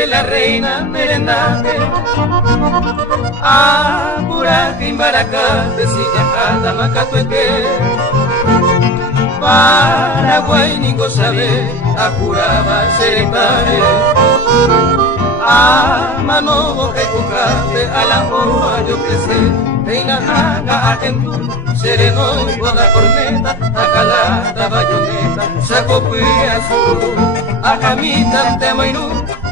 se la reina merendante. Apura que imbaracate si viajata macatueque. Paraguay ningo sabe, apuraba seretare. A mano boca y cucate, a la boa yo crecí. Reina haga ajentu, sereno y boda corneta, a calata bayoneta, saco pui azul, a camita ante mainú,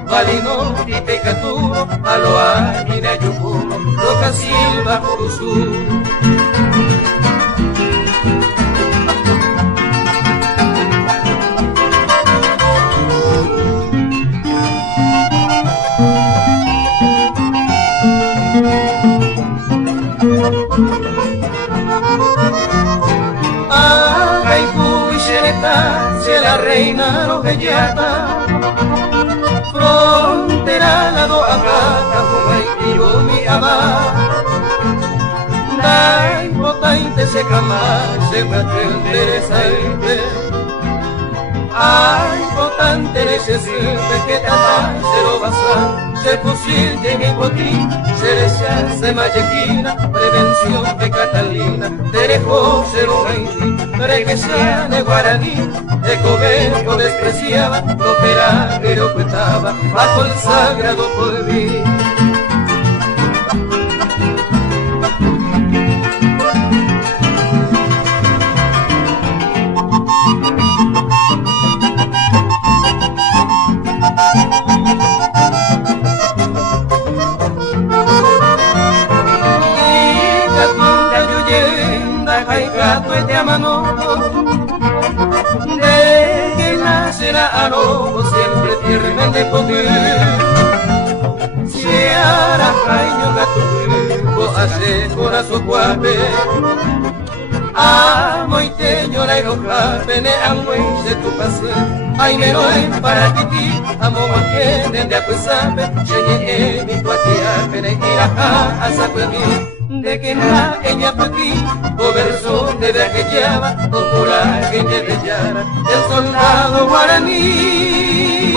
valino y pecaturo, a loa mira yucu, roca silva curuzú. Se la reina rojellata, frontera la do acá, como vivo mi amar. Dai potente se camar, se me interesa irte. Ay, potente necesite que tamar se lo basa, se fusil de mi botín, se desea, se mallequina, prevención de Catalina, te dejó ser un haití, para que sea de guaraní, de coberco despreciaba, lo que era que lo cuetaba, bajo el sagrado porvenir. De que nacerá a lobo siempre tierra de poder. Si hará caño gato cuerpo hace corazón guape. Amo y te llora y roja pene amue se tu pase. Ay me lo es para ti amo más que de apesape. Cheñe mi cuatia pene iraja a sacuemi. De que na ella petit, o verso de viajellaba, o pura que llevellara, el soldado guaraní.